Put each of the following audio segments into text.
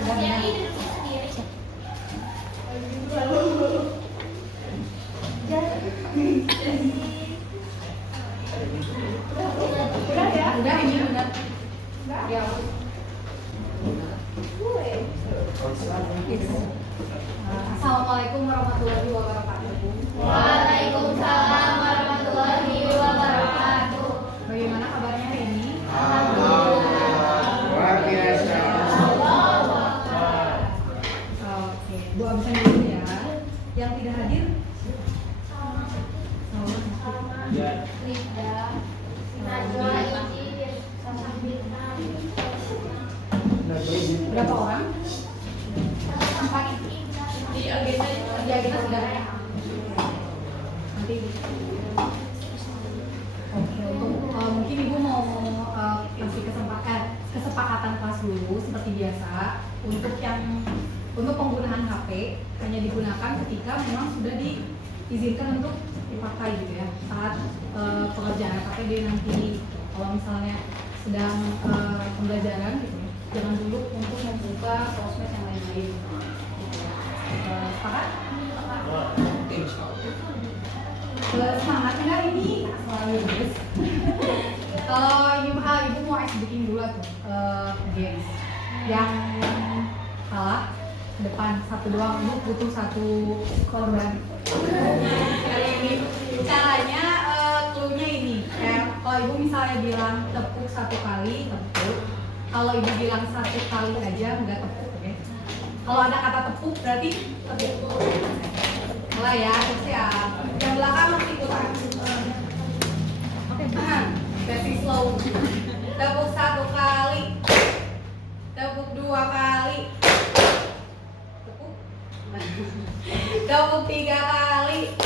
Udah ini udah. Ya. Assalamualaikum warahmatullahi wabarakatuh. Waalaikumsalam warahmatullahi wabarakatuh. Bagaimana kabarnya hari ini? Luar biasa. Oke, doa bisa dulu ya. Yang tidak hadir? Rida, Najwa, Ici, Sasambina. Berapa orang? Empat. Di agenda sudah ya. Nanti. Oke, untuk mungkin ibu mau kasih kesepakatan kelas dulu seperti biasa untuk penggunaan HP hanya digunakan ketika memang sudah diizinkan untuk dipakai gitu ya saat pengerjaan KPD nanti. Kalau misalnya sedang pembelajaran gitu ya, jangan dulu untuk membuka sosmed yang lain-lain. Sepakat? Semangat enggak ini? Selalu bagus. Kalau ibu mau bikin dulu tuh games yang salah ke depan satu doang, ibu butuh satu korban. Kali ini caranya cluenya ini kayak kalau ibu misalnya bilang tepuk satu kali tepuk, kalau ibu bilang satu kali aja nggak tepuk, oke? Kalau ada kata tepuk berarti tepuk. Mulai ya, siap. Yang belakang masih ikutan. Oke, versi slow. Tepuk satu kali, tepuk dua kali, tepuk. Tepuk tiga kali,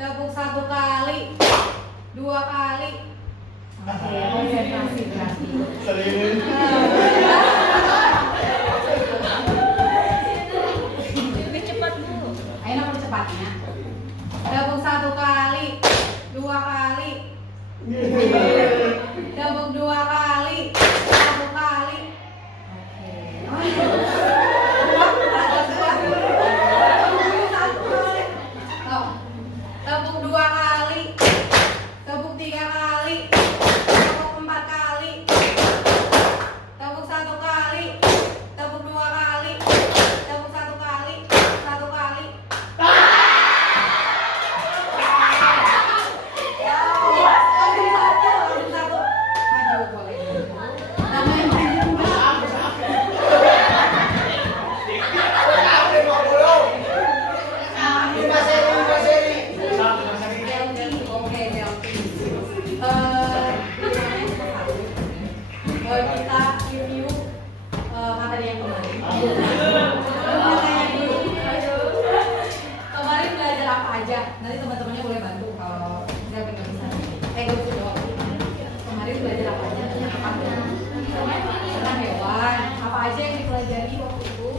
tepuk satu kali, dua kali. Oke, konsentrasi berarti. Lebih cepat dulu. Ayo nomor cepatnya. Tepuk satu kali, dua kali, tepuk dua kali, satu kali. Oke. Tepuk dua kali, tepuk tiga kali, tepuk empat kali, tepuk satu kali, tepuk dua kali, tepuk satu kali, satu kali. Maju boleh. Namanya maju. Kita review materi yang kemarin. Kemarin belajar apa aja? Nanti teman-temannya boleh bantu kalau saya nggak bisa. Gue bisa jawab. Kemarin belajar apa aja? Tentang apa? Tentang hewan. Apa aja yang dipelajari waktu itu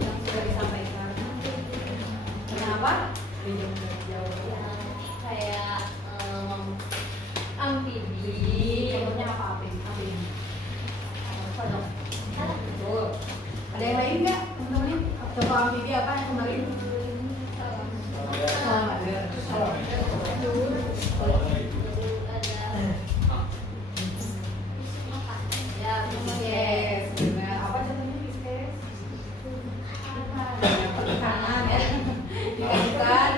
yang sudah disampaikan? Tentang apa? Kayak amfibi. Contohnya apa? Amfibi. Betul. Ada yang lain nggak teman-teman? Contoh amfibi apa yang kemarin? Salamander. Ya, Yes, benar. Apa contohnya Pisces? Ikan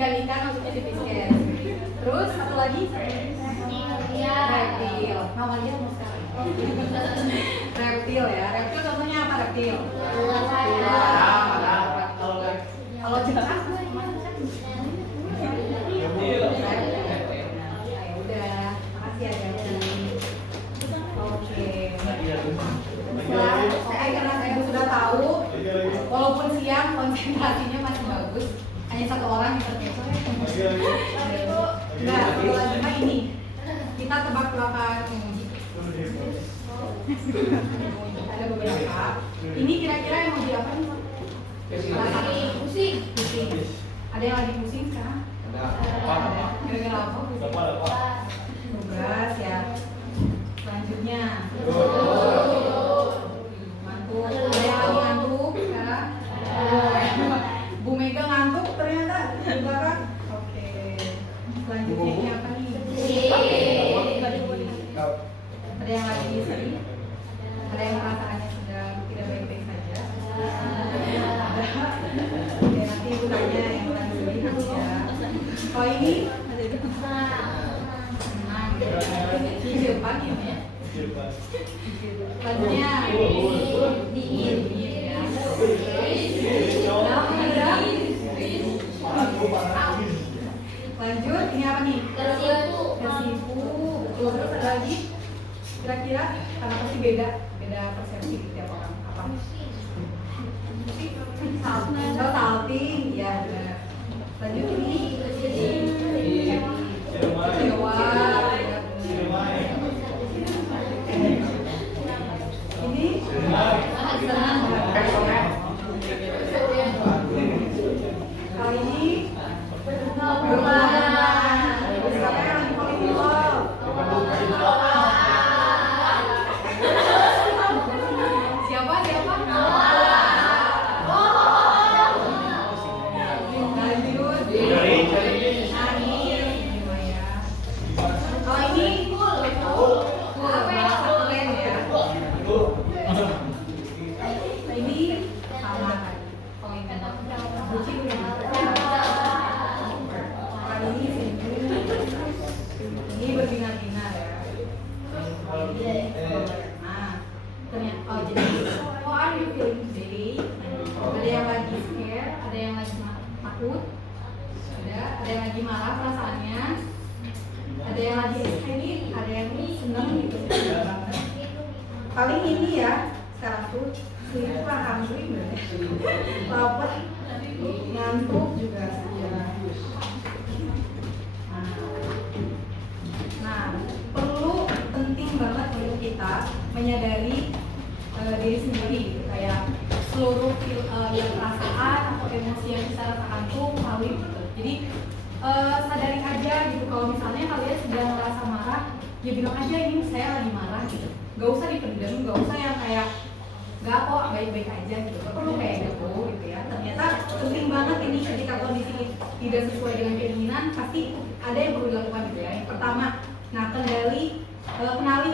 ya. Ikan maksudnya di Pisces. Terus satu lagi? Reptil. Mamalia mau sekarang. Reptil ya. Reptil contohnya apa reptil? Kalau cicak? Ya udah, makasih ya Devi. Oke. Karena saya sudah tahu, walaupun siang konsentrasinya masih bagus, hanya satu orang yang terkecoh. Nah, selanjutnya ini kita tebak-tebakan emoji. Ada beberapa. Ini kira-kira emoji apa nih? lagi pusing. Pusing. Ada yang lagi pusing sekarang? Gara-gara apa? Tugas ya. Selanjutnya. Selanjutnya dingin ya. Nah, udah. Lanjut, ini apa nih? Tersipu. Tersipu. Betul. Terus ada lagi? Kira-kira karena pasti beda persepsi di tiap orang. Apa? Salting, ya benar. Lanjut ini kecewa, ya benar. Ini senang. Kali ini siapa yang lagi volleyball? Siapa? Ini berbinar-binar ya. Nah, ternyata jadi how are you feeling today? Ada yang lagi scare, ada yang lagi takut, ada yang lagi marah perasaannya, ada yang lagi excited, ada yang seneng gitu. Paling ini ya sekarang tuh sleep alhamdulillah, lapar, ngantuk juga ya. Nah, penting banget untuk kita menyadari diri sendiri gitu. Kayak seluruh yang perasaan atau emosi yang kita rasakan tuh valid gitu. Jadi sadari aja gitu kalau misalnya kalian sedang merasa marah, ya bilang aja ini saya lagi marah gitu. Gak usah dipendam, gak usah yang kayak gak kok baik-baik aja gitu. Gak perlu kayak gitu ya. Ternyata penting banget ini ketika kondisi tidak sesuai dengan keinginan, pasti ada yang perlu dilakukan gitu ya. Yang pertama, nah kenali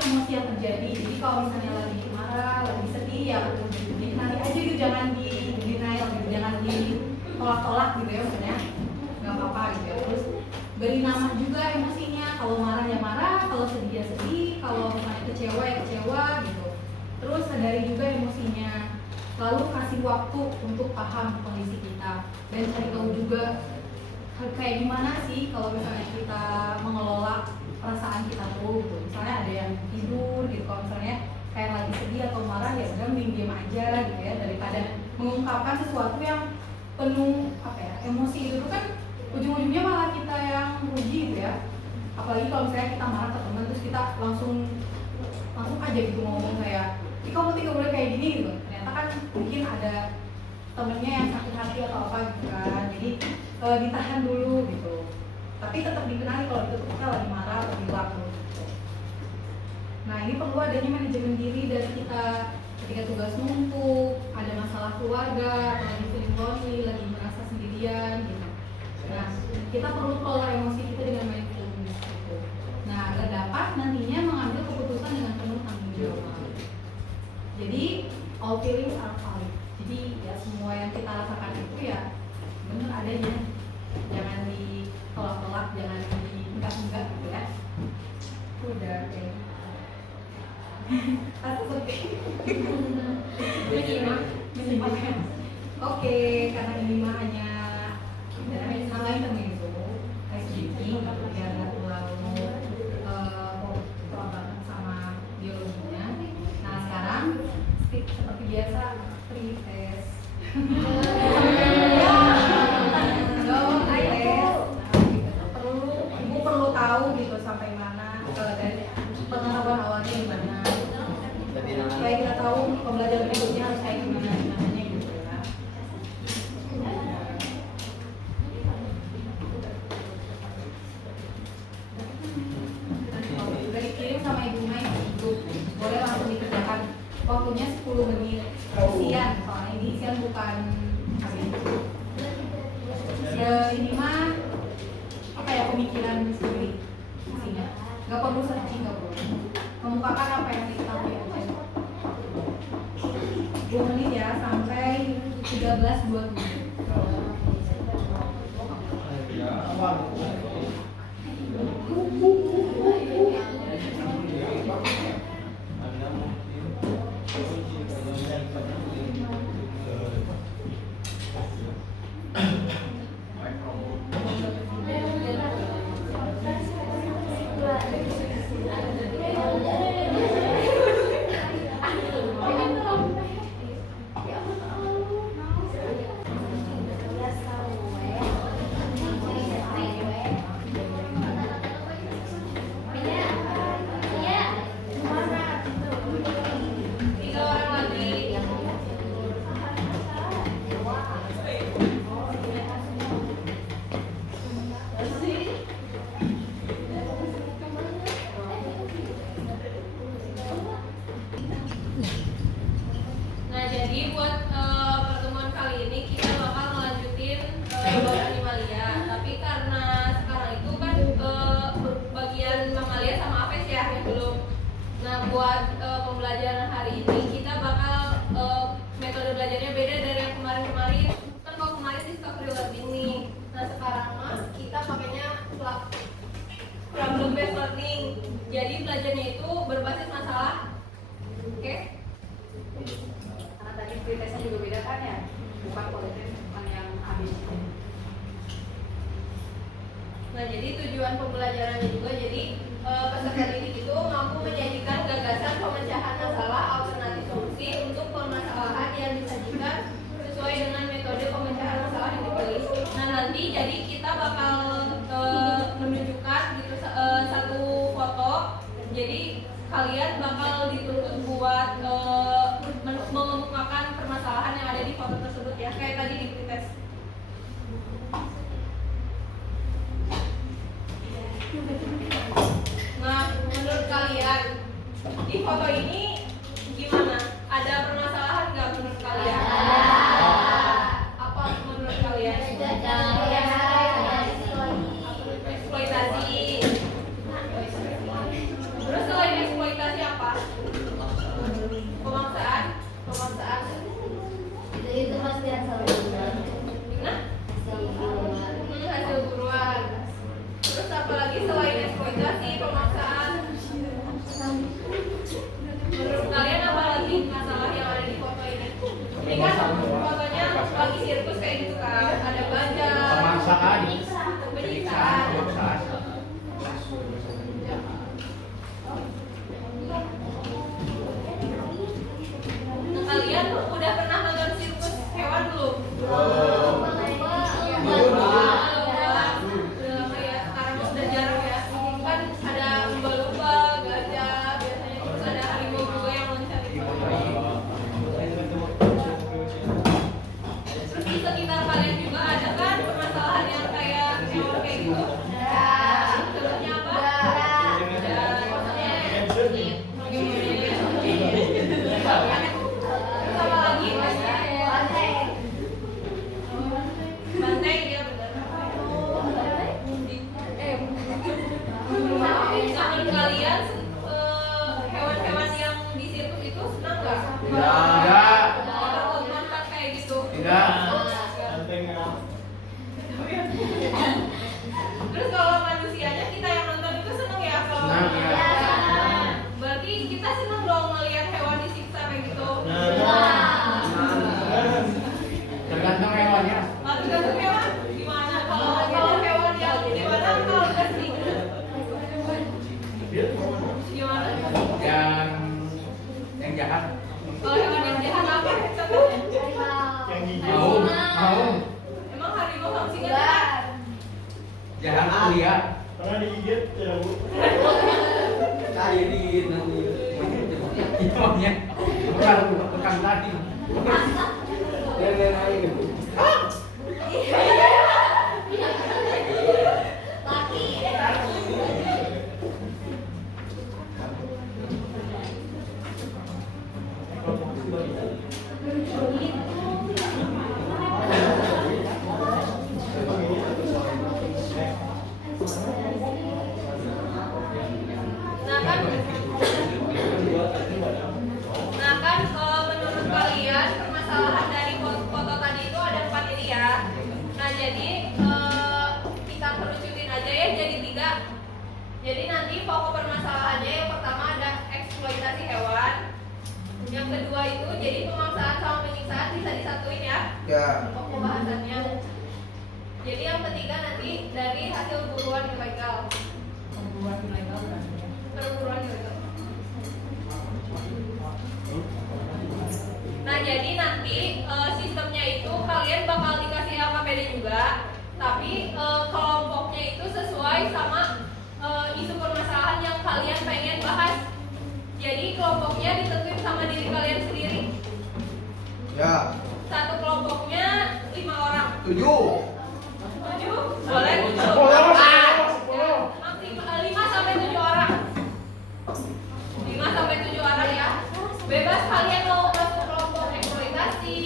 emosi yang terjadi. Jadi kalau misalnya lagi marah, lagi sedih, ya dikenali aja gitu, jangan di denial gitu, jangan ditolak-tolak gitu ya maksudnya. Gak apa-apa gitu ya. Terus beri nama juga emosinya. Kalau marah ya marah, kalau sedih ya sedih, kalau misalnya kecewa ya kecewa gitu. Terus sadari juga emosinya. Lalu kasih waktu untuk paham kondisi kita dan cari tahu juga kayak gimana sih kalau misalnya kita mengelola perasaan kita tuh gitu. Misalnya ada yang tidur gitu, kalau misalnya kayak lagi sedih atau marah ya udah mending diam aja gitu ya, daripada mengungkapkan sesuatu yang penuh emosi itu tuh kan ujung-ujungnya malah kita yang rugi gitu ya. Apalagi kalau misalnya kita marah ke teman terus kita langsung aja gitu ngomong kayak kamu tidak boleh kayak gini gitu. Ternyata kan mungkin ada temennya yang sakit hati atau apa gitu kan, jadi ditahan dulu gitu, tapi tetap dikenali kalau itu kita lagi marah atau bilang gitu. Nah ini perlu adanya manajemen diri dari kita ketika tugas numpuk, ada masalah keluarga, atau lagi feeling lonely, lagi merasa sendirian gitu. Nah kita perlu kelola emosi kita dengan mindfulness gitu. Nah agar dapat nantinya mengambil keputusan dengan penuh tanggung jawab. Jadi all feelings are valid. Jadi ya semua yang kita rasakan itu ya benar adanya. Jangan ditolak-tolak, jangan dienggak-enggak gitu ya. Udah kayak menyimak. Oke, karena ini mah hanya hal intermezzo, kayak sedikit biar nggak terlalu banget sama biologinya. Nah sekarang seperti biasa free test. Ibu perlu tahu gitu sampai mana dari pengetahuan awalnya gimana. Supaya kita tahu pembelajaran berikutnya harus kayak gimana gitu ya. Udah dikirim sama Ibu Mai itu boleh langsung dikerjakan. Waktunya 10 menit isian, soalnya ini isian bukan ini mah apa ya, pemikiran sendiri isinya, nggak perlu searching, nggak perlu memukakan apa yang diketahui aja. 10 menit ya, sampai 13.27. Nah, jadi buat pertemuan kali ini kita bakal melanjutin bab animalia. Tapi karena sekarang itu kan bagian mamalia sama apes ya yang belum. Nah, buat pembelajaran hari ini kita bakal metode belajarnya beda dari yang kemarin-kemarin. Kan kalau kemarin discovery learning nih. Nah, sekarang mah kita pakainya problem based learning. Jadi belajarnya itu berbasis masalah. Oke? Karena tadi pretestnya juga beda kan ya, bukan kualitatif, bukan yang habis. Nah, jadi tujuan pembelajarannya juga jadi peserta didik itu mampu menyajikan gagasan pemecahan masalah alternatif solusi untuk permasalahan yang disajikan sesuai dengan metode pemecahan masalah yang dipilih. Nah, nanti jadi kita bakal menunjukkan gitu satu foto. Jadi kalian bakal dituntut buat mengemukakan permasalahan yang ada di foto tersebut ya, kayak tadi di pretest. Nah, menurut kalian di foto ini gimana? Ada permasalahan nggak menurut kalian? Apa menurut kalian? Eksploitasi. Terus selain eksploitasi apa? Pemaksaan. Itu pasti asal Gimana? Hasil buruan. Terus apa lagi selain eksploitasi, pemaksaan? Menurut kalian apa lagi masalah yang ada di foto ini? Ini kan fotonya lagi sirkus kayak gitu kan, ada badak, Pemaksaan. penyiksaan. Nah, kalian udah pernah nonton sirkus hewan belum? Udah lama ya, sekarang udah jarang ya. Kan ada lumba-lumba, gajah, biasanya terus ada harimau juga yang loncat itu. Terus di sekitar kalian juga ada kan permasalahan yang kayak hewan kayak gitu? Contohnya apa? Terus apa lagi? Banteng dia benar. Menurut kalian hewan-hewan yang di sirkus itu senang nggak? Tidak. Kalau nonton kayak gitu. Tidak. Terus kalau manusianya kita yang nonton itu senang ya kalau Senang, ya. Berarti kita senang dong melihat hewan disiksa kayak gitu. Tergantung hewannya. Tergantung hewan gimana? Kalau hewan yang gimana kalau kasih gimana? Yang jahat. Kalau hewan yang jahat apa contohnya? Mau. Emang harimau sama singa jahat? Jahat tuh dia. Pernah digigit tidak bu? Kayak digigit nanti. Itu maknya. Bukan tadi. Nah kan menurut kalian permasalahan dari foto tadi itu ada 4 ini ya. Nah jadi kita kerucutin aja ya jadi 3. Jadi nanti pokok permasalahannya yang pertama ada eksploitasi hewan. Yang kedua itu jadi pemaksaan sama penyiksaan bisa disatuin ya. Ya. Pokok bahasannya. Jadi yang ketiga nanti dari hasil buruan ilegal. Pembuat ilegal berarti ya. Perburuan ilegal. Nah jadi nanti sistemnya itu kalian bakal dikasih LKPD juga, tapi kelompoknya itu sesuai sama isu permasalahan yang kalian pengen bahas. Jadi kelompoknya ditentuin sama diri kalian sendiri. Ya. Satu kelompoknya 5 orang. 7. 7? Boleh 7. Maksimal 5 sampai 7 orang. 5 sampai 7 orang ya. Bebas kalian mau masuk kelompok eksploitasi,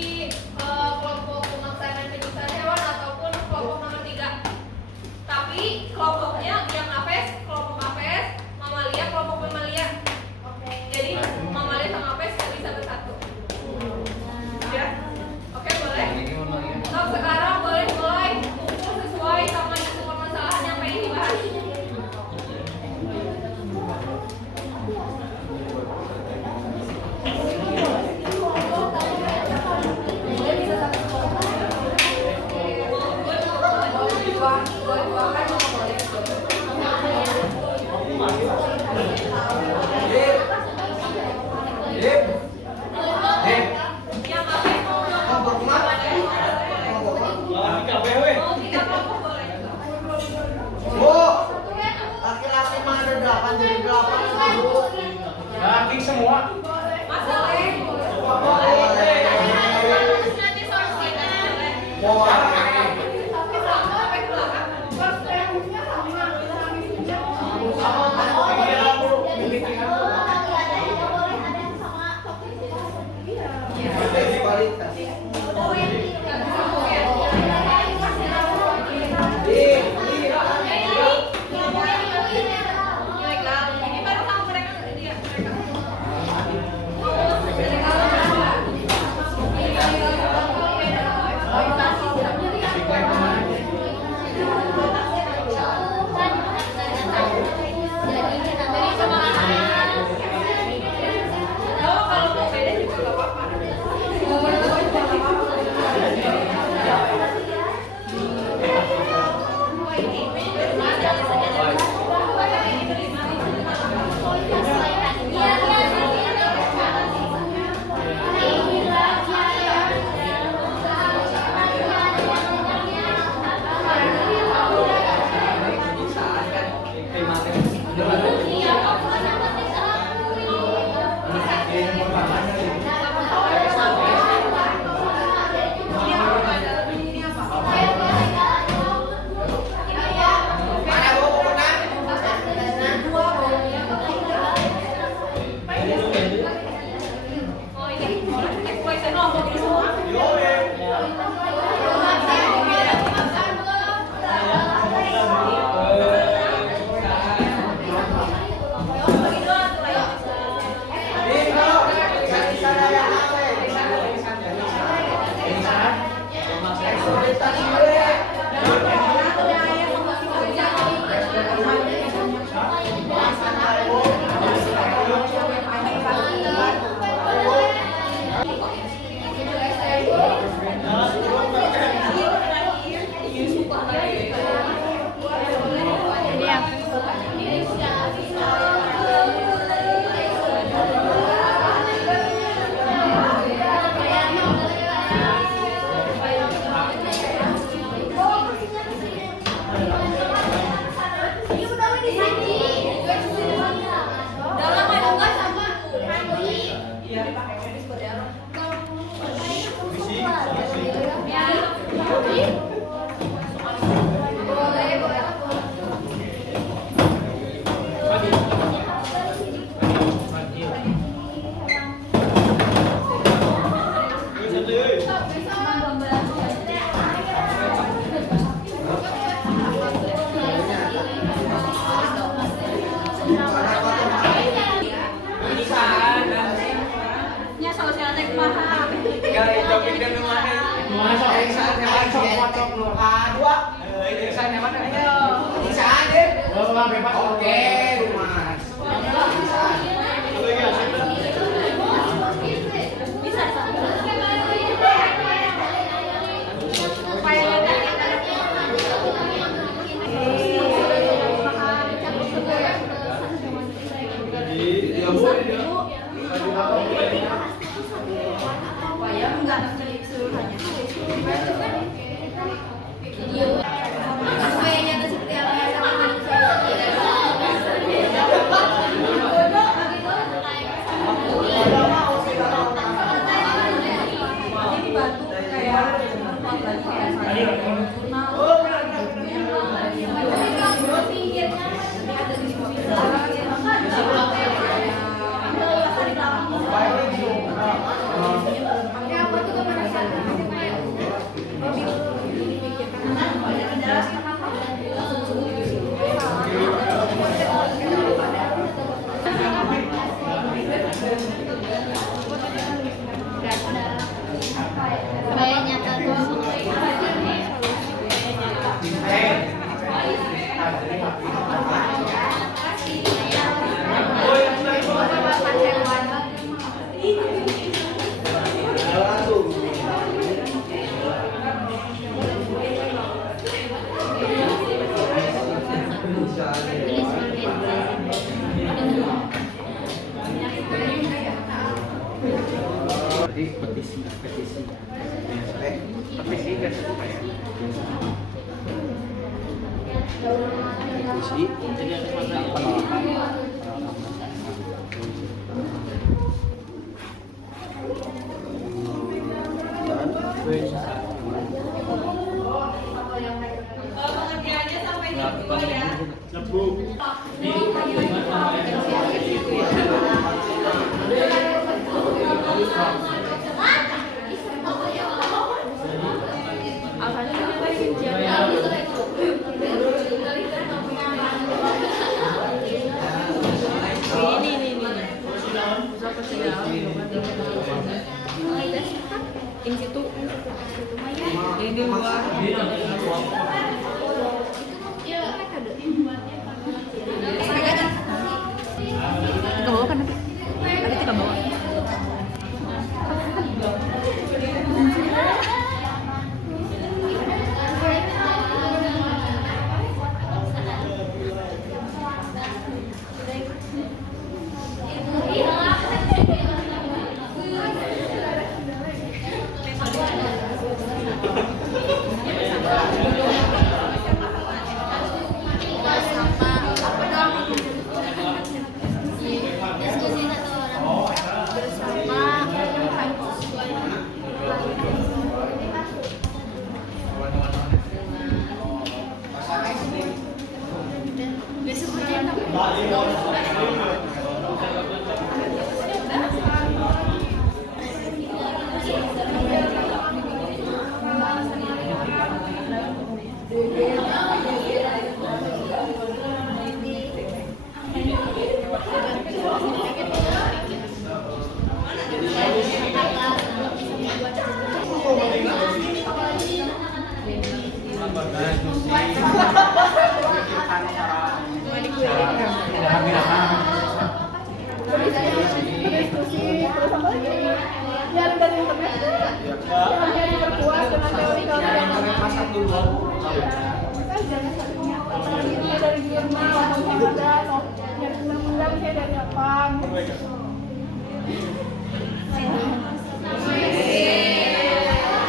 kelompok pemaksaan dan penyiksaan hewan ataupun kelompok nomor 3. Tapi kelompoknya yang APES, kelompok APES, mamalia, kelompok mamalia. Jadi mamalia sama APES nggak bisa bersatu. Ya, oke boleh. So, sekarang boleh mulai kumpul sesuai sama isu permasalahan yang pengen dibahas. Yang APES mau Kelompok mana? mau 3 kelompok boleh. Bu, laki-laki mah ada 8 jadi 8 Bu. Laki semua. Masalah Boleh. nanti solusinya. Boleh. Tapi sama sampai ke belakang. Kualitas. Ilegal. Ini baru sama mereka dia. Oh, kalau mau beda juga gak apa-apa. Mana Bu bukunya? Oh, ini eksploitasi kelompok ini semua. Dalam ada enggak sama? Nya sosial tek paham. Oke, Mas. Bisa Ya Bu. Supaya enggak keseluruhannya. supaya nyata seperti apa yang sama manusia. nanti petisi kan supaya jadi ada penolakan. Pengertiannya sampai di ya. Lebuk.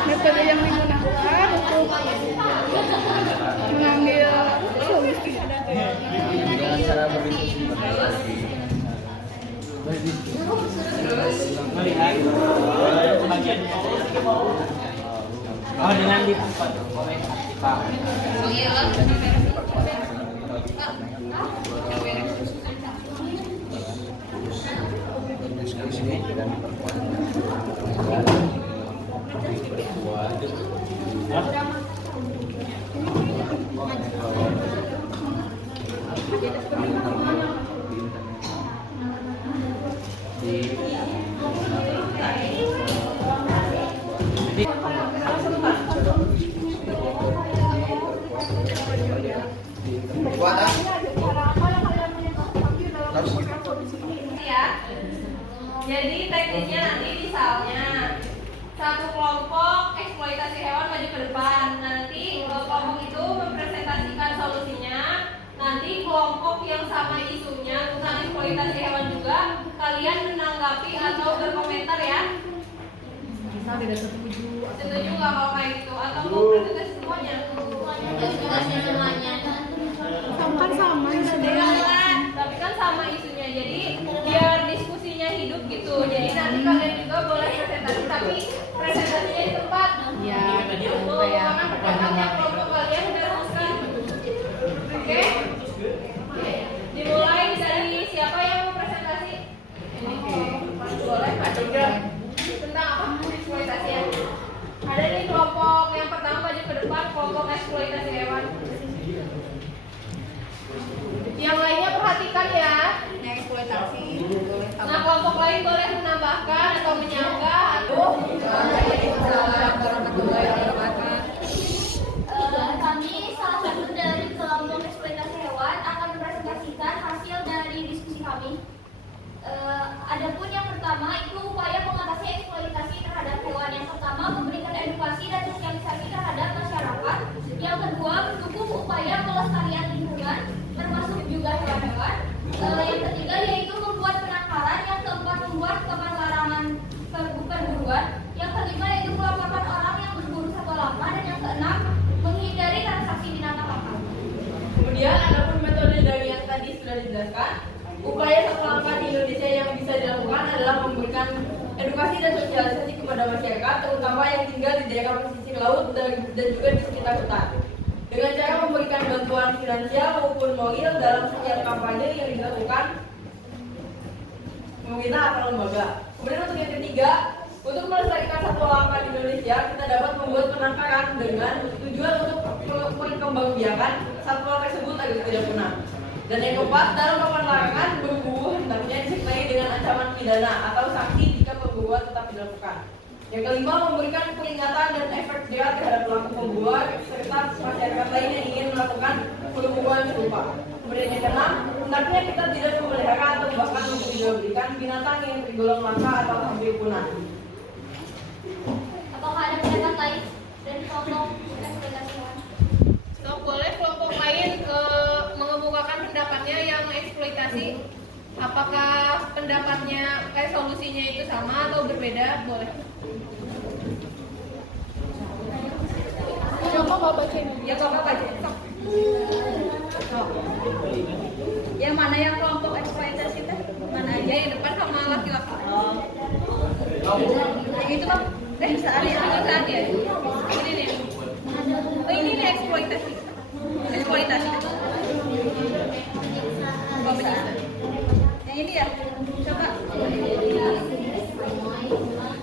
Metode yang digunakan untuk mengambil solusi. Dengan cara berdiskusi melihat bagian dengan di tempat oleh kita. Diskusi dan Ya. Jadi teknisnya nanti misalnya satu kelompok eksploitasi hewan maju ke depan. Nanti kelompok itu mempresentasikan solusinya. Nanti kelompok yang sama isunya tentang eksploitasi hewan juga kalian menanggapi atau berkomentar ya. Misal tidak setuju. Setuju nggak kalau kayak gitu? Atau mau presentasi semuanya? Kan sama isunya. Tapi kan sama isunya, jadi biar diskusinya hidup gitu. Jadi nanti kalian juga boleh presentasi, tapi presentasinya di tempat. Ya, Karena pertanyaan kelompok kalian udah rumuskan. Oke? Dimulai dari siapa yang mau presentasi? Boleh Pak. Tentang apa? Eksploitasi ya. Ada nih kelompok yang pertama maju ke depan, kelompok eksploitasi hewan. Yang lainnya perhatikan ya. eksploitasi. Nah, kelompok lain boleh menambahkan atau menyanggah atau kami salah satu dari kelompok eksploitasi hewan akan mempresentasikan hasil dari diskusi kami. Adapun yang pertama itu upaya mengatasi eksploitasi terhadap hewan. Yang pertama memberikan edukasi dan sosialisasi terhadap masyarakat. Yang kedua mendukung upaya pelestarian lingkungan termasuk juga hewan-hewan. Yang ketiga yaitu membuat penangkaran. Yang keempat membuat larangan perbuatan perburuan. Yang kelima yaitu melaporkan orang yang berburu satwa langka, dan yang keenam menghindari transaksi binatang langka. Kemudian adapun metode dari yang tadi sudah dijelaskan, upaya satwa langka di Indonesia yang bisa dilakukan adalah memberikan edukasi dan sosialisasi kepada masyarakat, terutama yang tinggal di daerah pesisir laut dan juga di sekitar hutan. Dengan cara memberikan bantuan finansial maupun moral dalam setiap kampanye yang dilakukan pemerintah atau lembaga. Kemudian untuk yang ketiga, untuk melestarikan satwa langka di Indonesia, kita dapat membuat penangkaran dengan tujuan untuk perkembangbiakan satwa tersebut agar tidak punah. Dan yang keempat, dalam papan larangan berburu hendaknya disertai dengan ancaman pidana atau sanksi jika pemburuan tetap dilakukan. Yang kelima, memberikan peringatan dan efek jerat terhadap pelaku pemburuan serta masyarakat lain yang ingin melakukan pemburuan serupa. Kemudian yang keenam, hendaknya kita tidak memelihara atau bahkan menjualbelikan binatang yang tergolong langka atau hampir punah. Apakah ada pendapat lain dari kelompok eksploitasi hewan? Boleh kelompok lain mengemukakan pendapatnya yang eksploitasi. Apakah pendapatnya solusinya itu sama atau berbeda? Boleh. Coba Bapak bacain. Ya Bapak baca. Yang mana yang kelompok eksploitasi teh? Mana aja yang depan sama laki-laki. Yang itu Bang. Saat ya. Itu saat ya. Ini nih. Oh ini nih eksploitasi. Eksploitasi. Yang ini ya. Coba.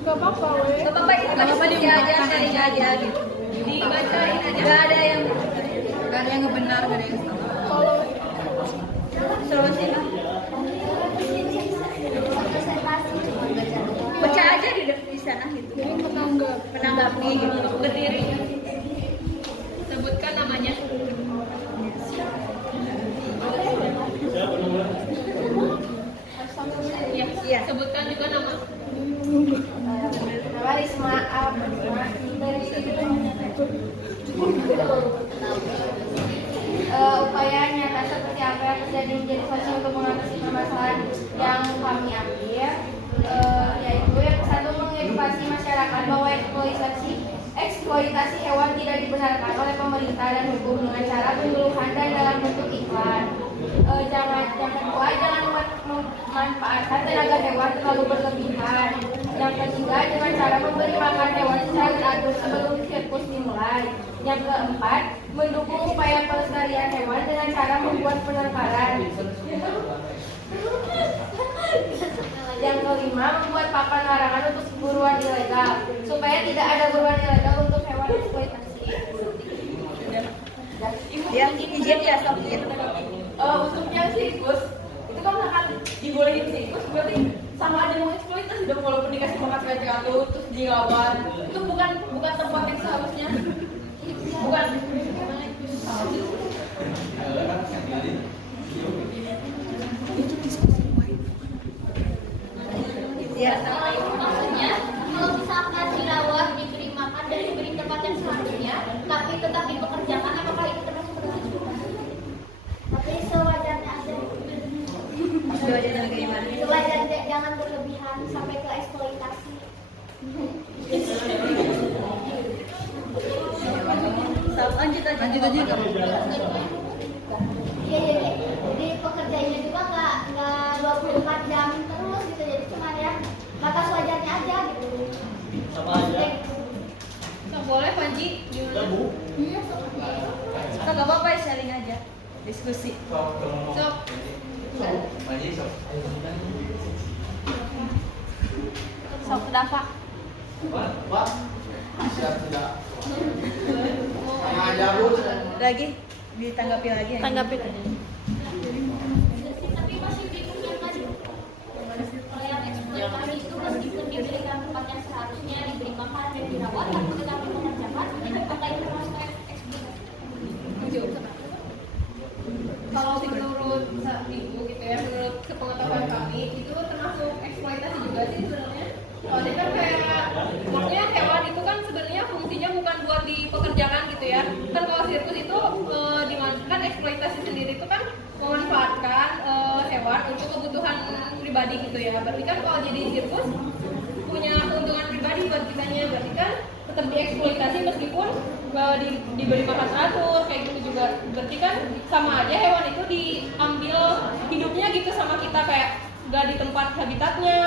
Gak apa-apa weh. Gak apa-apa ini Bapak aja, sharing aja gitu. Dibacain aja. Gak ada yang ngebenar, gak ada yang salah. Kalau solusi Bang. Baca aja di sana gitu. jadi Menanggapi gitu. Berdiri. Sebutkan namanya. Ya, Iya. sebutkan juga nama. Nama Risma upaya nyata seperti apa yang terjadi menjadi solusi untuk mengatasi permasalahan yang kami ambil, yaitu yang satu, mengedukasi masyarakat bahwa eksploitasi hewan tidak dibenarkan oleh pemerintah dan hukum dengan cara penyuluhan dan dalam bentuk iklan. Yang kedua, jangan memanfaatkan tenaga hewan terlalu berlebihan. Yang ketiga, dengan cara memberi makan hewan secara teratur sebelum sirkus dimulai. Yang keempat, mendukung upaya pelestarian hewan dengan cara membuat penangkaran. Yang kelima, membuat papan larangan untuk buruan ilegal supaya tidak ada buruan ilegal untuk hewan eksploitasi. Ya, izin ya sob izin. Untuk yang sirkus itu kan akan dibolehin sirkus, berarti sama aja mengeksploitasi dong, walaupun dikasih makan kayak teratur terus dilawan, itu bukan tempat yang seharusnya. Bukan. Ya. Maksudnya, kalau misalkan dirawat, diberi makan, dan diberi tempat yang seharusnya, tapi tetap dipekerjakan, apakah itu termasuk eksploitasi? Tapi sewajarnya aja. Sewajarnya bagaimana? Sewajarnya, jangan berlebihan sampai ke eksploitasi. Lanjut aja. Iya, jadi pekerjaannya juga nggak 24 jam terus gitu, jadi cuma ya batas wajarnya aja gitu. Sama aja. Nggak boleh Panji. Gimana? Iya, Gak apa-apa ya, sharing aja. Diskusi. Sok. Sok Dafa. Pak, siap tidak? Sama aja Bu. Lagi ditanggapi lagi ya. tanggapin aja. tapi masih bingung yang tadi. Kalau yang eksploitasi itu meskipun diberikan tempat yang seharusnya, diberi makan dan dirawat, tapi tetap dipekerjakan, apakah itu termasuk eksploitasi? Kalau menurut ibu gitu ya, menurut sepengetahuan kami itu termasuk eksploitasi juga sih sebenarnya. Soalnya kan kayak maksudnya hewan itu kan sebenarnya fungsinya bukan buat dipekerjakan gitu ya. Kan kalau sirkus itu kan eksploitasi sendiri itu kan memanfaatkan hewan untuk kebutuhan pribadi gitu ya. Berarti kan kalau jadi sirkus punya keuntungan pribadi diberi makan teratur kayak gitu juga. Berarti kan sama aja hewan itu diambil hidupnya gitu sama kita, kayak gak di tempat habitatnya,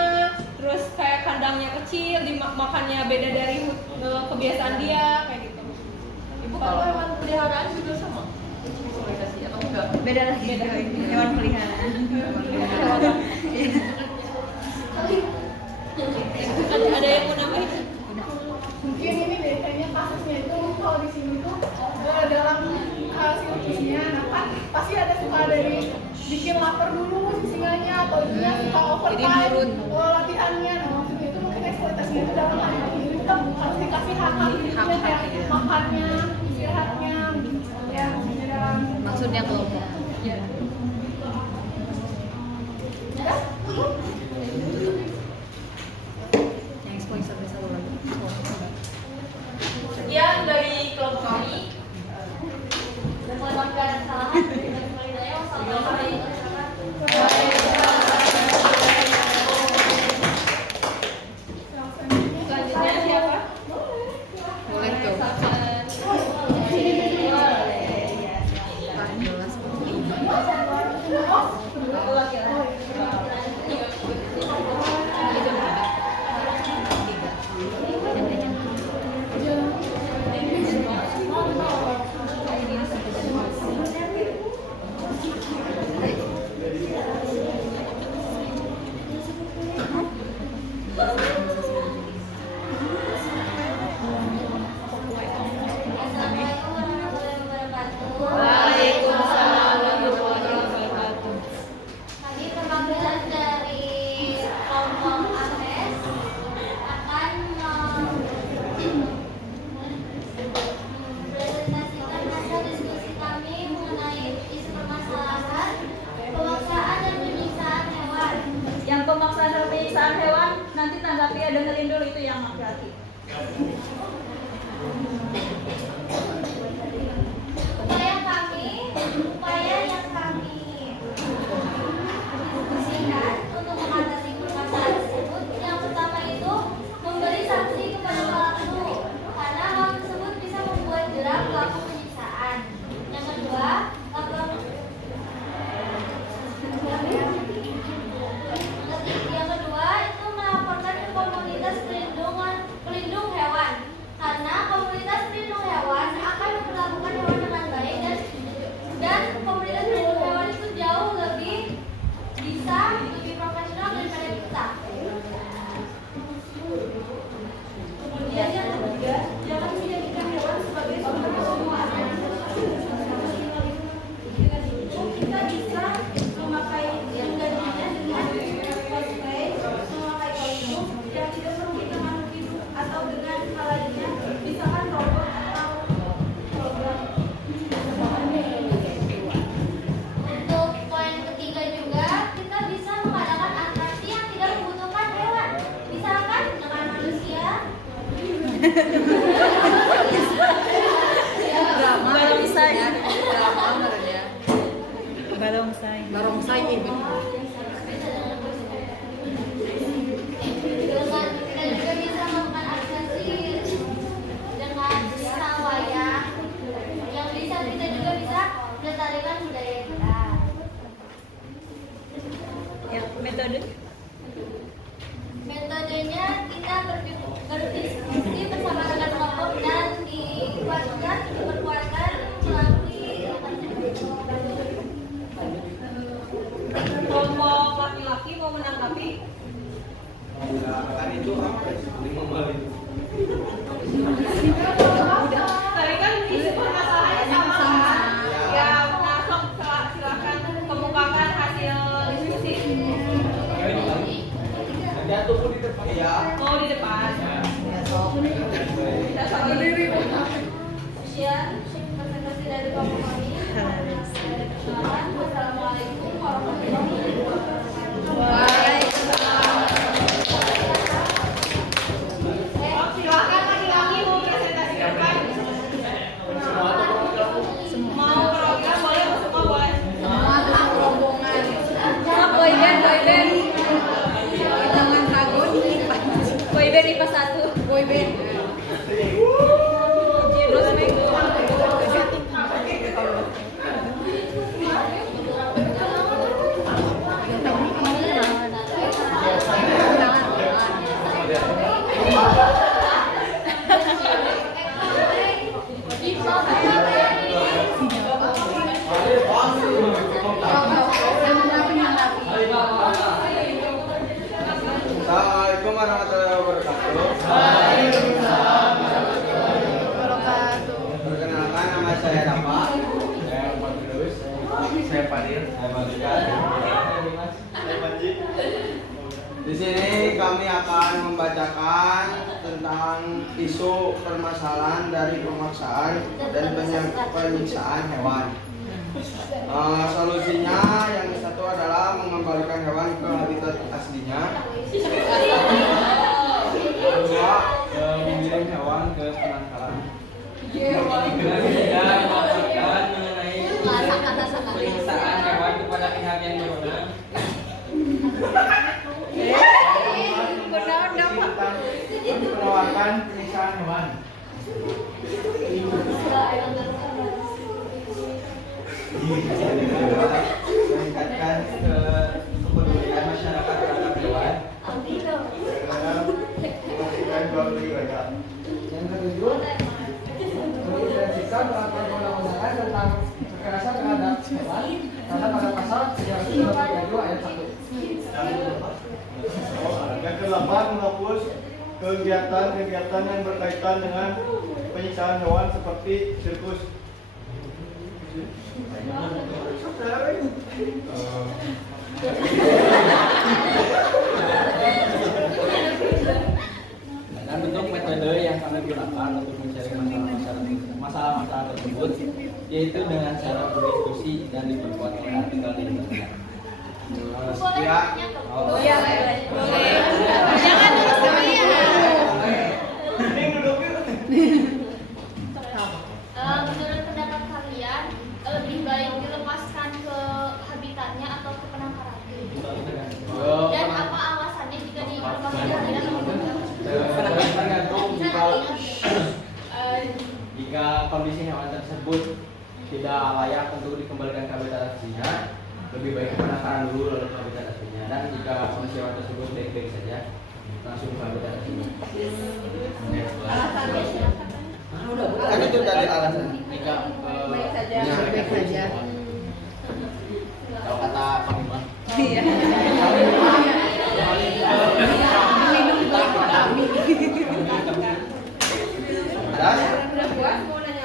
terus kayak kandangnya kecil, makannya beda dari kebiasaan dia kayak gitu. Ibu kalau hewan peliharaan juga sama eksploitasi atau enggak? Beda lagi. Hewan peliharaan. Ada yang mau nambahin? Mungkin ini deh, kayaknya kasusnya itu kalau di sini tuh dalam sirkusnya, nah kan pasti ada suka dari bikin lapar dulu si singanya atau dia suka overtime latihannya. Nah maksudnya itu mungkin eksploitasinya itu dalam hal ini kita harus dikasih hak-hak hidupnya kayak makannya, istirahatnya, ya maksudnya dalam Maksudnya kelompok. ya. Yang eksploitasi satu lagi. Sekian dari kelompok kami. Mohon maaf dan kesalahan. Wassalamualaikum warahmatullahi wabarakatuh. Selanjutnya siapa? Boleh tuh. Assalamualaikum warahmatullahi wabarakatuh. Waalaikumsalam warahmatullahi wabarakatuh. Kami perwakilan dari kelompok APES akan mempresentasikan hasil diskusi kami mengenai isu permasalahan pemaksaan dan penyiksaan hewan. Yang pemaksaan dan penyiksaan hewan nanti tanggapi ya, dengerin dulu itu yang laki-laki. Upaya yang kami diskusikan untuk mengatasi permasalahan tersebut, yang pertama itu memberi sanksi kepada pelaku karena hal tersebut bisa membuat jerak pelaku penyiksaan. Yang kedua, itu melaporkan ke komunitas pelindung hewan, karena komunitas pelindung hewan akan memperlakukan hewan dengan baik dan komunitas pelindung hewan itu jauh lebih profesional daripada kita. Kemudian yang ketiga, jangan menjadikan hewan sebagai sumber pengeluaran. Dengan itu kita bisa memakai yang gantinya dengan cosplay, memakai kostum yang tidak merugikan makhluk hidup atau dengan hal lainnya, misalkan robot atau hologram. Untuk poin ketiga juga, kita bisa mengadakan atraksi yang tidak membutuhkan hewan, misalkan dengan manusia. Barongsai. Barongsai. Barongsai ini. Kita juga bisa melakukan atraksi dengan sisa wayang, yang bisa kita juga bisa melestarikan budaya kita. Yang metode. Metodenya kita berdiskusi bersama dengan kelompok dan diperkuatkan melalui Kelompok laki-laki mau menanggapi? Tadi kan isu permasalahannya sama kan? Ya, langsung silakan kemukakan hasil diskusi. Dia tunggu di depan ya. Oh, di depan. Kita sama diri. Sekian presentasi dari kelompok kami. Wassalamualaikum warahmatullahi wabarakatuh. Silakan laki-laki mau presentasi ke depan. Mau program boleh, mau semua boleh. Boyband. Jangan ragu nih. Boyband IPA 1. Boyband. Terus Assalamualaikum warahmatullahi wabarakatuh. Perkenalkan, nama saya Rafa. Saya Patrus. Saya Fadil. Saya Malika. Saya Panji. Di sini kami akan membacakan tentang isu permasalahan dari pemaksaan dan penyiksaan hewan. Solusinya yang satu adalah mengembalikan hewan ke habitat aslinya. Kedua, mengirim hewan ke penangkaran. Ketiga, memastikan mengenai penyiksaan hewan kepada pihak yang berwenang. Menawarkan penyiksaan hewan. Meningkatkan kepedulian masyarakat terhadap hewan. Memastikan jual beli gajah. Yang ketujuh, mengintensifkan peraturan undang-undangan tentang kekerasan terhadap hewan terhadap pada pasal 322 ayat 1. Yang ke-8, menghapus kegiatan-kegiatan yang berkaitan dengan penyiksaan hewan seperti sirkus. Dan bentuk metode yang kami gunakan untuk mencari masalah-masalah tersebut yaitu dengan cara berdiskusi dan diperkuat oleh artikel di internet. Sekian. Jangan terus Menurut pendapat kalian, lebih baik dilepaskan ke habitatnya atau ke penangkaran? Dan apa alasannya jika dilepaskan ke habitat? Tergantung jika kondisi hewan tersebut tidak layak untuk dikembalikan ke habitat aslinya, lebih baik penangkaran dulu lalu ke habitat aslinya. Dan jika kondisi hewan tersebut baik-baik saja, langsung ke habitat aslinya. Alasannya silakan. Kan itu tadi alasan. Jika Baik saja. baik saja. Kalau kata Panglima. Iya.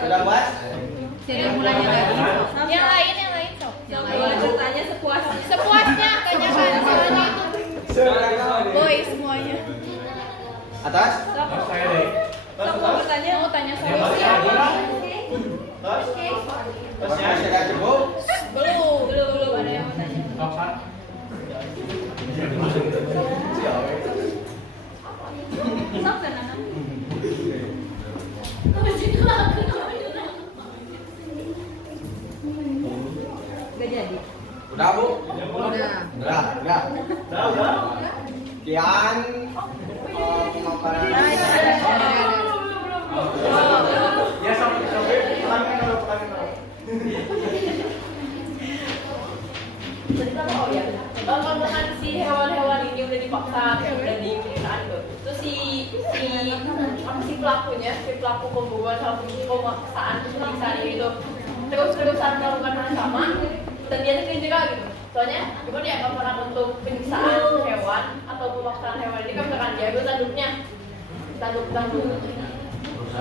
Sudah puas? Jadi mulanya lagi. Yang lain sok. Tanya sepuasnya. Sepuasnya tanyakan soalnya itu boy semuanya. Atas? Saya deh. Sok mau bertanya mau tanya solusi. Tas. Tasnya sudah cukup? Belum ada yang mau tanya. Sok dan anak. Gak jadi. Udah, Bu? Udah. Udah. Sekian pemaparan. Ya sampai pertanyaan kalau pertanyaan. Kalau misalkan si hewan-hewan ini udah dipaksa, udah diperiksaan tuh, terus si pelakunya, si pelaku pembunuhan atau pemaksaan penyiksaan ini tuh terus-terusan melakukan hal yang sama, dan dia tuh kira gitu. Soalnya gimana ya kalau orang untuk penyiksaan hewan atau pemaksaan hewan ini kan misalkan dia ambil tanduk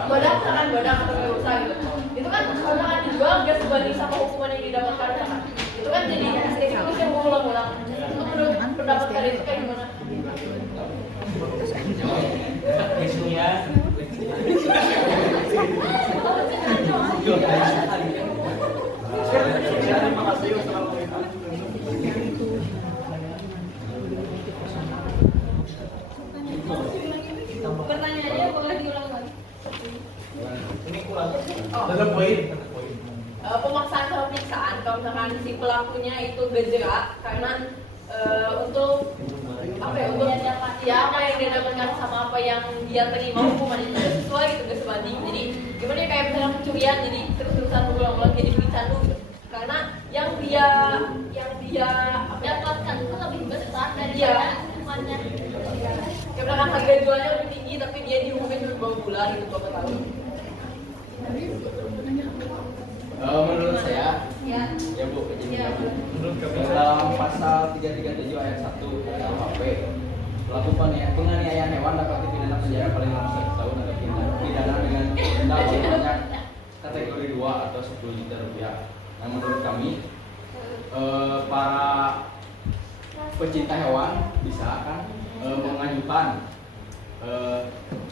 badak atau berusaha gitu, itu kan kalau misalkan dijual gak sebanding sama hukuman yang didapatkan kan, itu kan jadi siklus yang berulang-ulang. Itu menurut pendapat kalian itu kayak gimana? Terima kasih. Pertanyaannya boleh diulang lagi? Ini kurang. Dalam poin. Pemaksaan atau penyiksaan, kalau misalkan si pelakunya itu gerak karena untuk apa ya, untuk ya apa yang dia dapatkan sama apa yang dia terima hukuman itu udah sesuai gitu, gak sebanding. Jadi gimana ya, kayak misalnya pencurian jadi terus-terusan berulang-ulang jadi penyiksaan gitu, karena yang dia Dapatkan itu lebih besar Iya. daripada hukumannya. ya misalkan harga jualnya lebih tinggi tapi dia dihukumnya cuma 2 bulan gitu, 2 tahun. Menurut saya, Ya. ya Bu, izin Ya. menurut kami dalam pasal 337 ayat 1 KUHP, pelaku penganiayaan hewan dapat dipidana penjara paling lama 1 tahun atau pidana dengan denda paling banyak kategori 2 atau 10 juta rupiah. Nah, menurut kami para pecinta hewan bisa kan mengajukan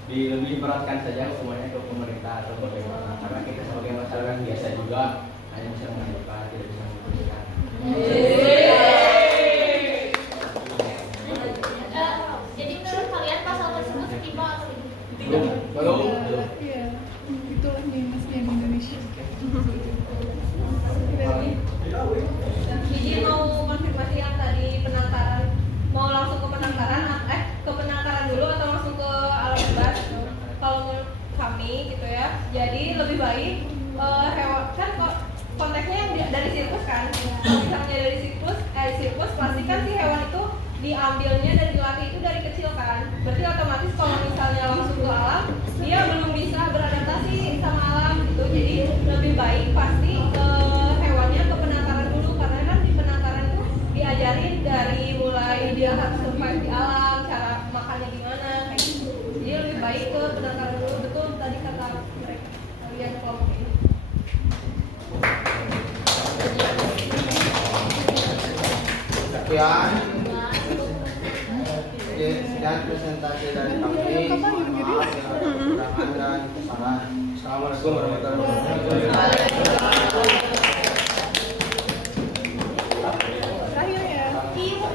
lebih beratkan saja hukumannya ke pemerintah atau bagaimana, karena kita sebagai masyarakat biasa juga hanya bisa mengajukan, tidak bisa memberikan. Jadi menurut kalian pasal tersebut setimpal atau Belum. Iya, itulah minusnya di Indonesia. Jadi mau konfirmasi yang tadi penangkaran, mau langsung ke penangkaran, ke penangkaran dulu atau langsung ke alat bebas? Kalau menurut kami gitu ya, jadi lebih baik hewan kan konteksnya yang dari sirkus kan, kalau misalnya dari sirkus pasti kan si hewan itu diambilnya dan dilatih itu dari kecil kan, berarti otomatis kalau misalnya langsung ke alam dia belum bisa beradaptasi sama alam gitu, jadi lebih baik pasti hewannya ke penangkaran dulu, karena kan di penangkaran itu diajarin dari mulai dia harus survive di alam, cara makannya gimana kayak gitu, jadi lebih baik ke penangkaran dulu. Betul tadi kata mereka kalian kelompok ini. Sekian presentasi dari kami. Mohon maaf bila ada kekurangan dan kesalahan. Assalamualaikum warahmatullahi wabarakatuh. Terakhir ya.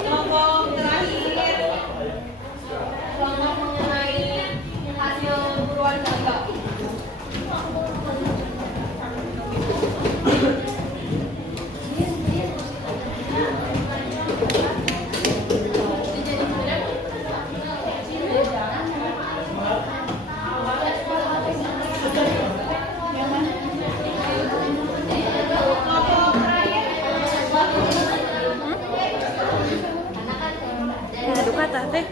Kelompok terakhir, kelompok mengenai hasil buruan gagal. Adu kata teh.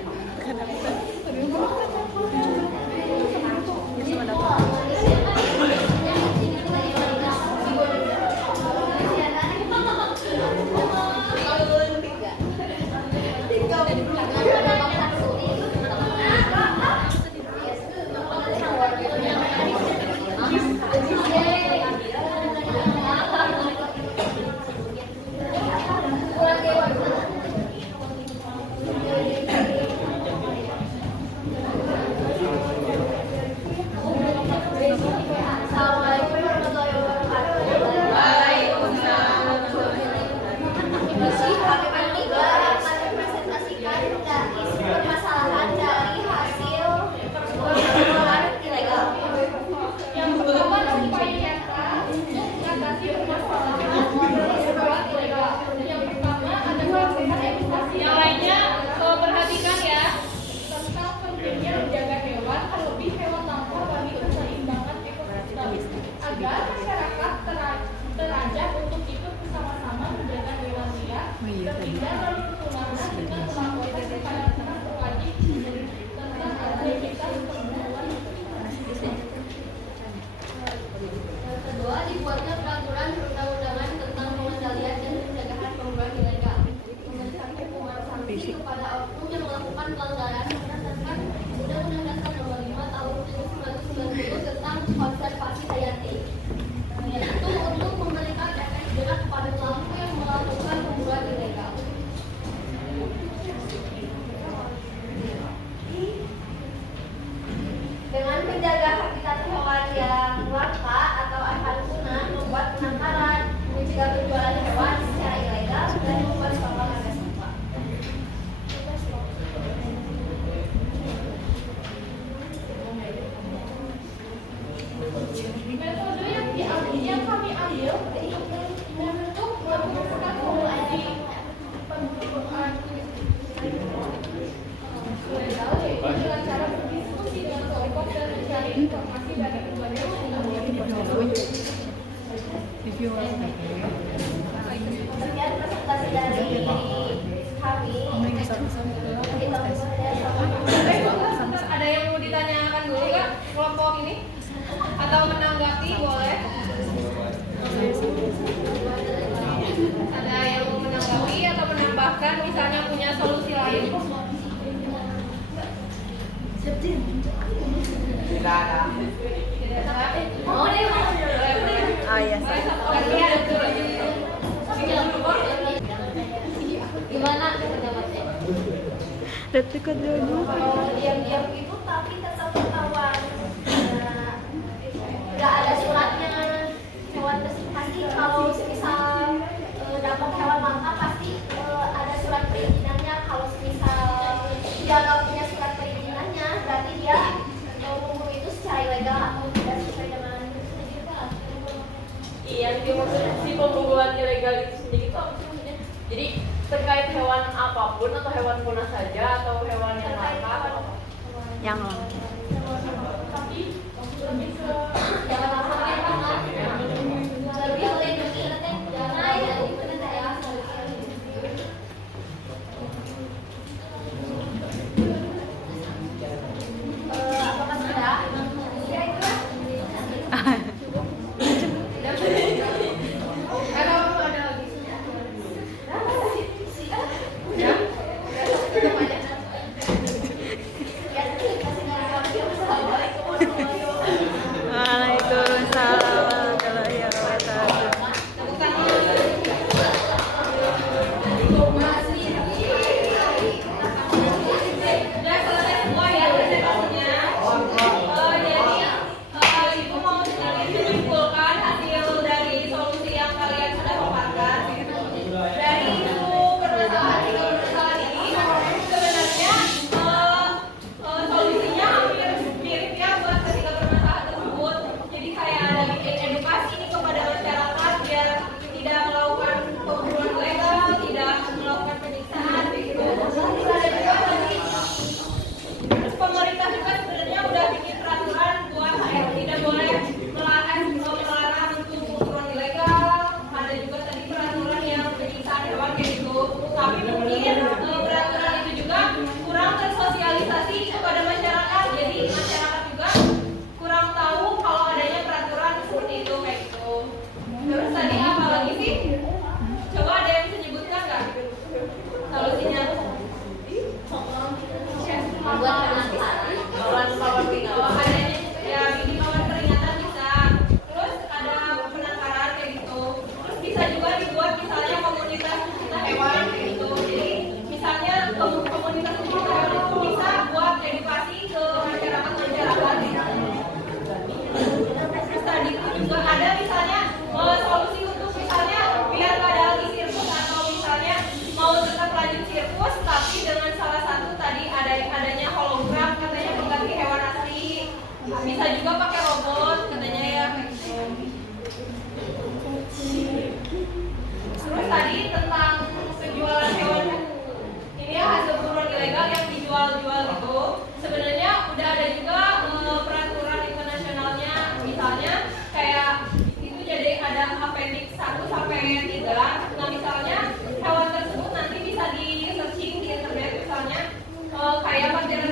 Assalamualaikum warahmatullahi wabarakatuh. Kami bertiga akan mempresentasikan dari permasalahan dari hasil perburuan ilegal. Yang pertama upaya nyata untuk mengatasi permasalahan perburuan ilegal. Yang pertama adalah edukasi. Yang lainnya perhatikan ya. Tentang pentingnya menjaga hewan, terlebih hewan langka bagi keseimbangan ekosistem, agar masyarakat terajak untuk ikut bersama-sama menjaga hewan liar, terhindar dari kepunahan dengan melakukan kesadaran berwajib tentang aktivitas perburuan. Yang kedua, dibuatnya peraturan perundang-undangan tentang pengendalian dan pencegahan pemburuan ilegal, memberikan hukuman sanksi kepada oknum yang melakukan pelanggaran berdasarkan Undang-Undang Dasar Nomor 5 Tahun 1990 tentang konservasi hayati, yaitu untuk memberikan efek jerak kepada pelaku yang melakukan pemburuan ilegal. Dengan menjaga habitat hewan yang langka atau akan punah, membuat penangkaran, mencegah penjualan hewan secara ilegal, dan membuat sekolah harga sampah. Metode yang kami ambil untuk menemukan populasi pemburuan ilegal, yaitu dengan cara berdiskusi dengan kelompok dan mencari informasi dari berbagai Sekian presentasi dari kami. Ada yang mau ditanya atau menanggapi boleh. Ada yang mau menanggapi atau menambahkan misalnya punya solusi lain? Tidak ada. Oh, deh. Ah iya. Gimana pendapatnya? Detik dulu. Kalau diam-diam itu tapi tetap ketahuan. Nggak ada suratnya. Hewan tersebut pasti kalau misal dapat hewan langka pasti ada surat perizinannya. Kalau misal dia nggak punya surat perizinannya, berarti dia memburu itu secara ilegal atau tidak sesuai dengan Iya, si pembunuhan ilegal itu sendiri itu apa sih maksudnya? Jadi terkait hewan apapun atau hewan punah saja atau hewan yang langka atau apa? Yang langka. tapi lebih ke jangan langsung lebih melindungi jangan ya apa mas ada ya itulah Atau ada lagi? ya tutup aja ya kasih lagi assalamualaikum warahmatullahi wabarakatuh. Waalaikumsalam warahmatullahi wabarakatuh. Sudah selesai semua ya presentasinya. Jadi ibu mau sedikit menyimpulkan hasil dari solusi yang kalian sudah paparkan. Dari itu permasalahan ini sebenarnya solusinya hampir mirip ya buat ketiga permasalahan tersebut. Jadi kayak ada bikin edukasi ini kepada masyarakat biar tidak melakukan pembunuhan ilegal, tidak melakukan penyiksaan gitu. Terus pemerintah juga sebenarnya udah bikin peraturan buat tidak boleh melarang untuk pembunuhan ilegal. Ada juga tadi peraturan yang penyiksaan hewan kayak gitu. Tapi mungkin peraturan itu juga kurang tersosialisasi kepada masyarakat. Jadi masyarakat juga kurang tahu kalau adanya peraturan seperti itu kayak gitu. Terus tadi apa lagi sih? Coba ada yang bisa nyebutkan nggak solusinya? Lawan adanya ya bikin lawan peringatan bisa. Terus ada penangkaran kayak gitu. Terus bisa juga dibuat misalnya komunitas pecinta hewan kayak gitu. Jadi misalnya komunitas pecinta hewan itu bisa buat edukasi ke masyarakat gitu. Terus tadi itu juga ada misalnya solusi untuk misalnya biar nggak ada lagi sirkus atau misalnya mau tetap lanjut sirkus tapi dengan salah satu tadi adanya hologram katanya mengganti hewan asli. Bisa juga pakai robot katanya ya kayak gitu. Terus tadi tentang penjualan hewan ini ya hasil buruan ilegal yang dijual-jual gitu. Sebenarnya udah ada juga peraturan internasionalnya misalnya kayak itu jadi ada appendix 1 sampai 3. Nah misalnya hewan tersebut nanti bisa di searching di internet misalnya kayak Panthera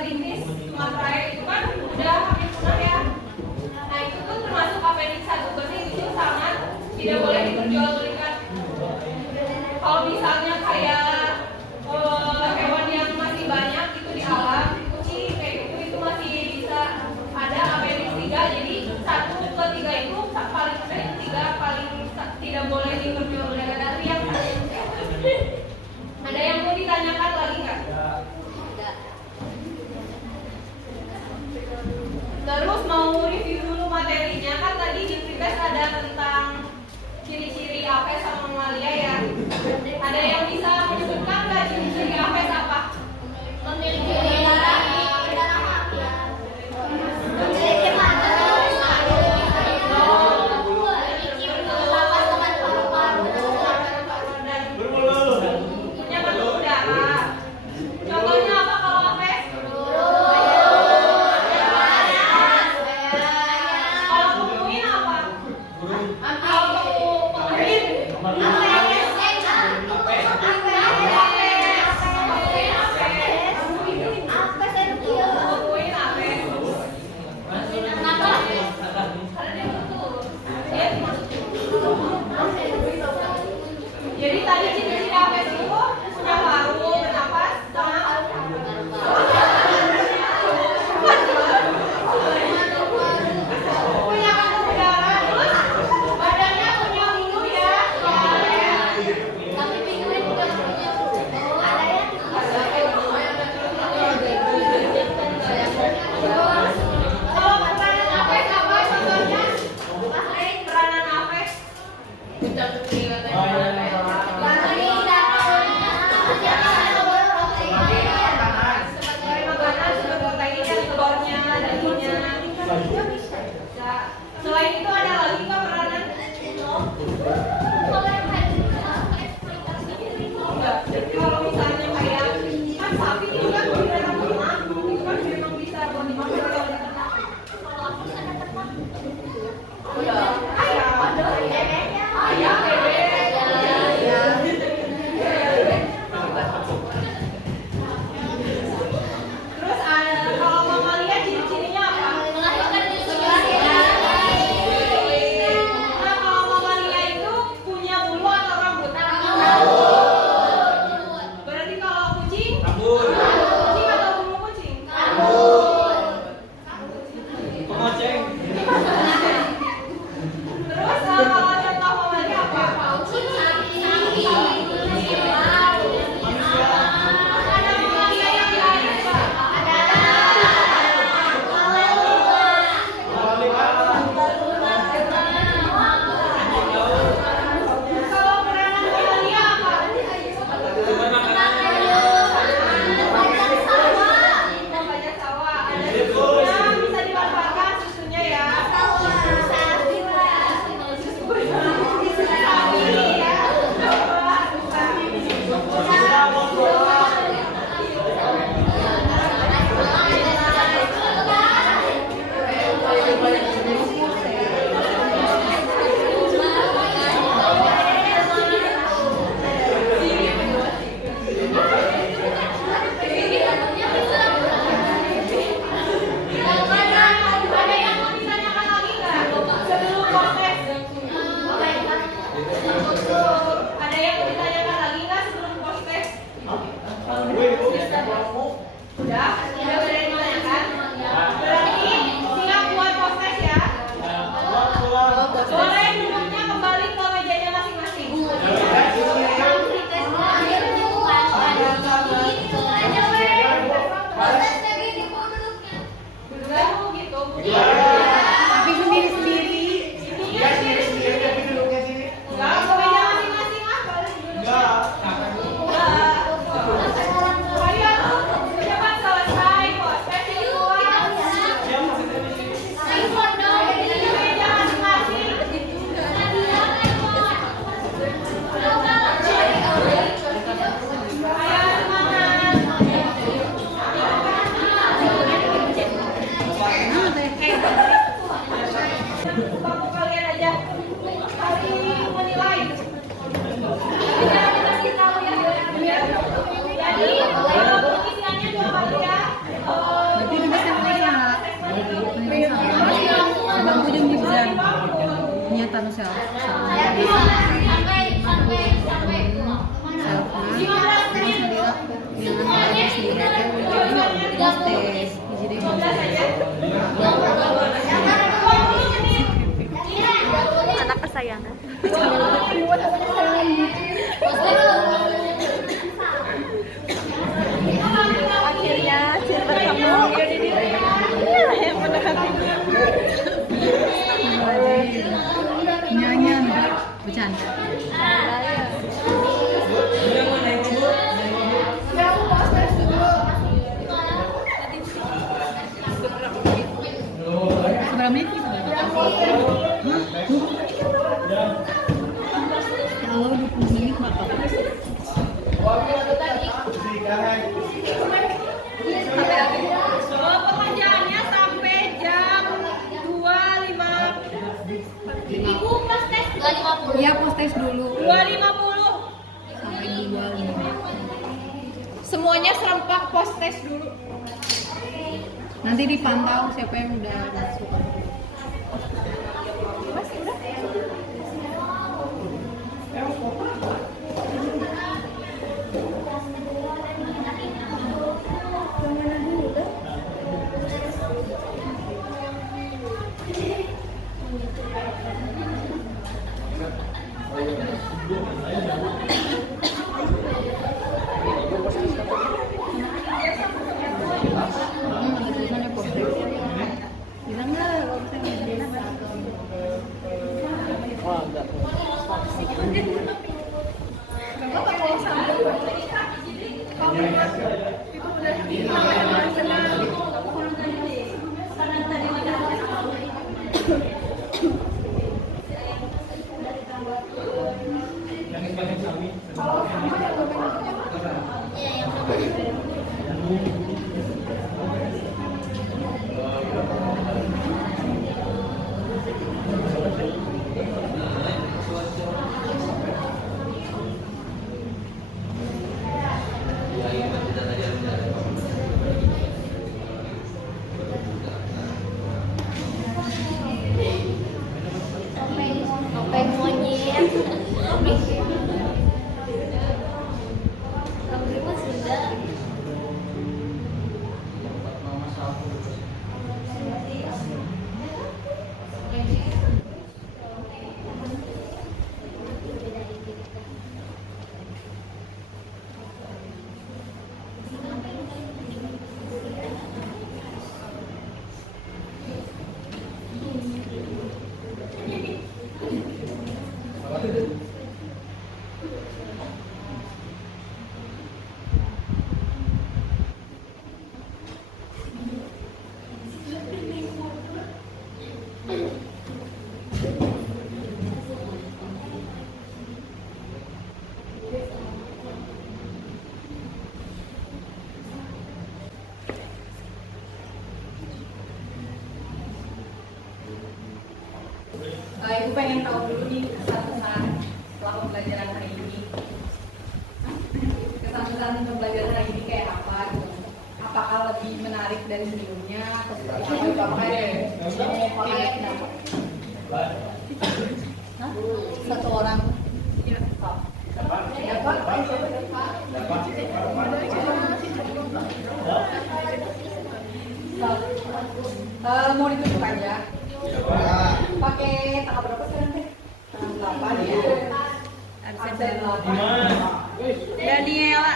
Sumatera itu kan udah hampir punah ya. Nah itu tuh termasuk appendix 1 berarti itu sangat tidak boleh diperjualbelikan. Kalau misalnya kayak hewan yang masih banyak itu di alam, kucing kayak gitu itu masih bisa ada appendix 3. Jadi 1 ke 3 itu paling appendix 3 paling tidak boleh diperjualbelikan dari yang ada yang mau ditanyakan lagi nggak? Terus mau review dulu materinya kan tadi di Pripes ada tentang ciri-ciri apes sama mamalia ya. Ada yang bisa menyebutkan nggak ciri-ciri apes apa? memiliki darah memiliki mata Punya bentuk darah. Contohnya apa kalau apes? Kalau kukuin apa? Kalau penguin? anu self Anak kesayangan. Akhirnya Cil bertemu. Yang mendekati. nyanyian bercanda. Ya aku mau tes dulu. Seberapa menit nih? Kalau 20 menit maka Pengajarannya sampai jam 2.50. iya post test dulu 2.50. sampai 2:05. Semuanya serempak post test dulu. Nanti dipantau siapa yang udah masuk. Bisa nggak kalau misalnya Kenapa kalau sampai kamu itu udah kenal. Topeng monyet. Rambutnya mah Sunda. Ibu pengen tahu dulu nih kesan-kesan setelah pembelajaran hari ini. Kesan-kesan pembelajaran hari ini kayak apa gitu? Apakah lebih menarik dari sebelumnya atau seperti apa? Apakah ada yang mau pakai kenapa? Hah? Satu orang. Iya. Mau ditutup aja. Pakai tanggal berapa sekarang teh? Tanggal 8 ya. Absen 8. Daniela.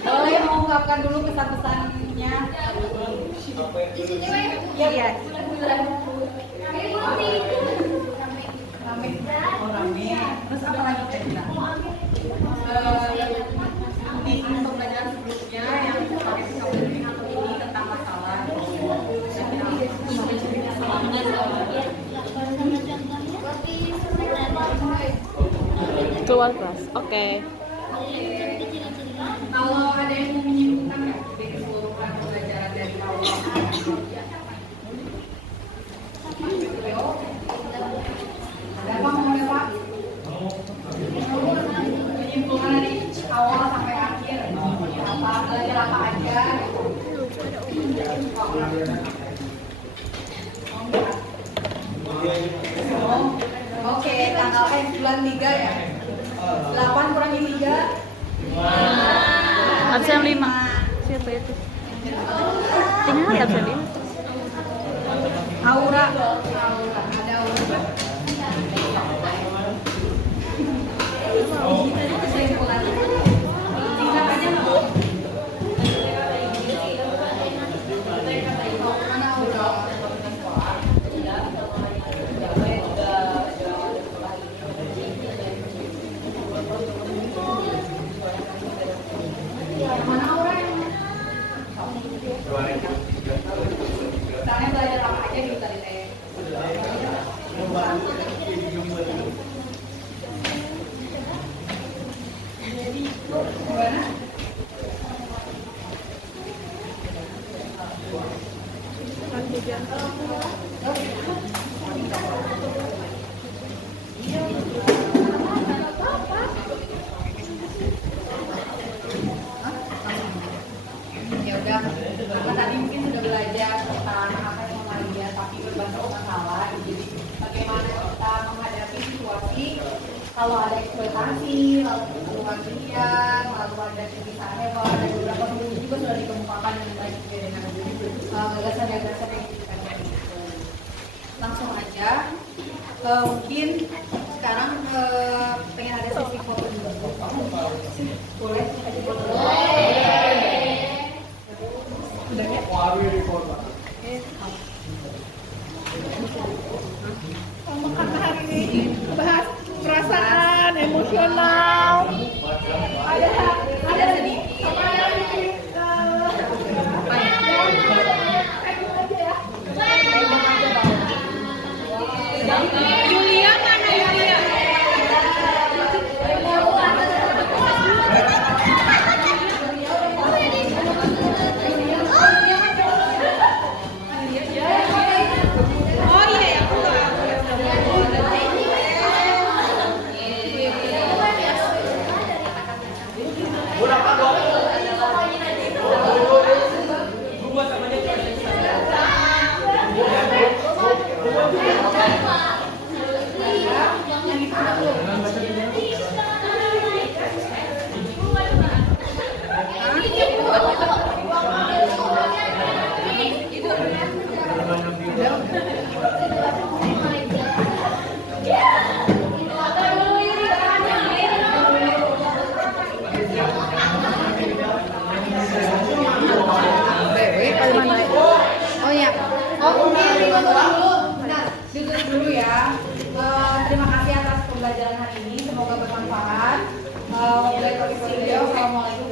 Boleh mengungkapkan dulu kesan-kesannya. Iya. Rame. Oh rame. Terus apa lagi kita? Di pembelajaran sebelumnya yang pakai vocabulary atau ini tentang masalah. Keluar kelas. Oke. Kalau ada yang mau menyimpulkan nggak dari keseluruhan pembelajaran dari awal? Ada apa mau ada Pak? Menyimpulkan dari awal sampai akhir apa belajar apa aja? Oh, enggak. Oke, tanggal bulan 3 ya. 8 kurangi 3. Absen 5. Siapa itu? Tinggal absen 5. Aura. Ada Aura. Singkat aja nggak? Mana Aura? Mana Aura yang misalnya belajar apa aja di UTT? Gimana? Ya udah, karena tadi mungkin sudah belajar tentang apa yang Mamalia, tapi berbagai masalah. Jadi bagaimana kita menghadapi situasi kalau ada eksploitasi, lalu keluargian, lalu ada kebiasaan hewan, dan beberapa buku juga sudah dikemukakan dengan baik juga dengan gagasan-gagasan yang kita langsung aja. Mungkin sekarang pengen ada sesi foto dulu. Boleh? Ada foto dulu? Udah ya? Karena hari ini bahas perasaan emosional. Ada sedikit. Apa yang Yulia mana Yulia? Oh iya ya, aku Oh ya, mungkin ditutup dulu. Benar, ditutup dulu ya. Terima kasih atas pembelajaran hari ini. Semoga bermanfaat. Wabillahi taufiq wal hidayah. Wassalamualaikum